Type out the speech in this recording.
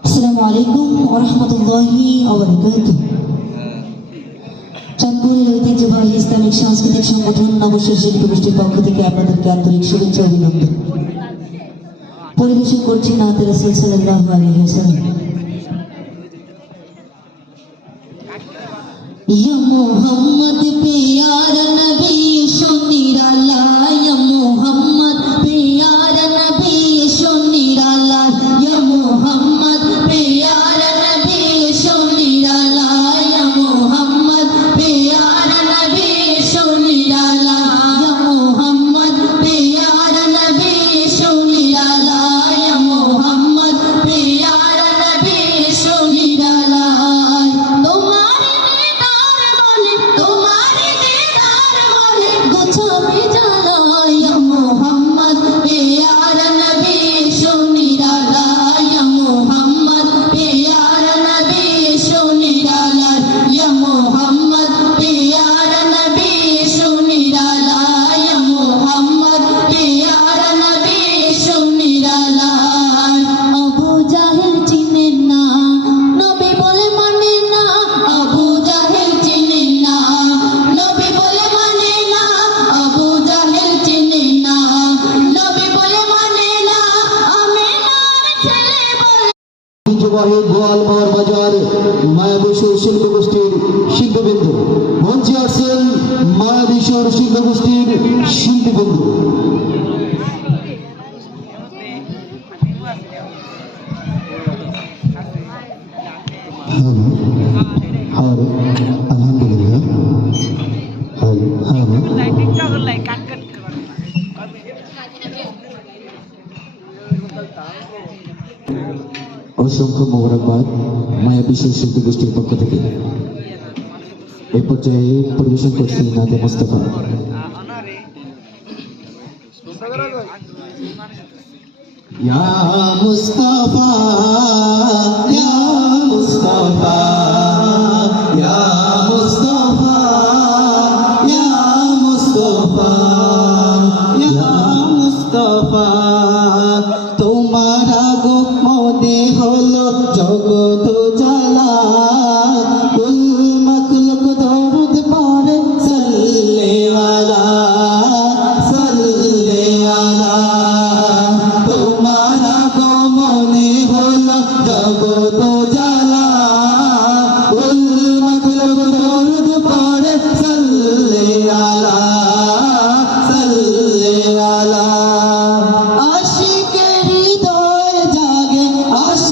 আসসালামু আলাইকুম ওয়া রাহমাতুল্লাহি ওয়া বারাকাতুহু। চাঁদপুরের ঐতিহ্যবাহী ইসলামিক সাংস্কৃতিক সংগঠন নবশের শিল্পী গোষ্ঠীর পক্ষ থেকে আপনাদেরকে আন্তরিক শুভেচ্ছা অভিনন্দন। পরিবেশন করছি নাতে রাসূল সাল্লাল্লাহু আলাইহি ওয়াসাল্লাম। ইয়া মুহাম্মদ প্যারা নবী শুনিরালা, ইয়া মুহাম্মদ প্যারা নবী শুনিরালা, ইয়া মুহাম্মদ প্যারা নবী শুনিরালা, ইয়া মুহাম্মদ প্যারা নবী শুনিরালা, ইয়া মুহাম্মদ প্যারা নবী শুনিরালা, ইয়া মুহাম্মদ প্যারা নবী শুনিরালা। গোয়ালমার বাজার মায়াবিশুর শিল্প গোষ্ঠীর শিল্পবৃন্দ মঞ্চে আসছেন মায়াবিশুর শিল্প গোষ্ঠীর শিল্পবৃন্দ। আলহামদুলিল্লাহ অসংখ্য মোবারকবাদ মায়াবিশুর শিল্পী গোষ্ঠীর পক্ষ থেকে। এই পর্যায়ে পরিবেশন করছি নাতে মুস্তাফা। ইয়া মুস্তাফা, ইয়া মুস্তাফা, ইয়া মুস্তাফা, ইয়া মুস্তাফা, ইয়া মুস্তাফা, তোমার আগমনে হলো জগৎ জ্বালা, কুল মাখলুক দরুদ পড়ে সাল্লে আলা, সাল্লে আলা, তোমার আগমনে হলো জগৎ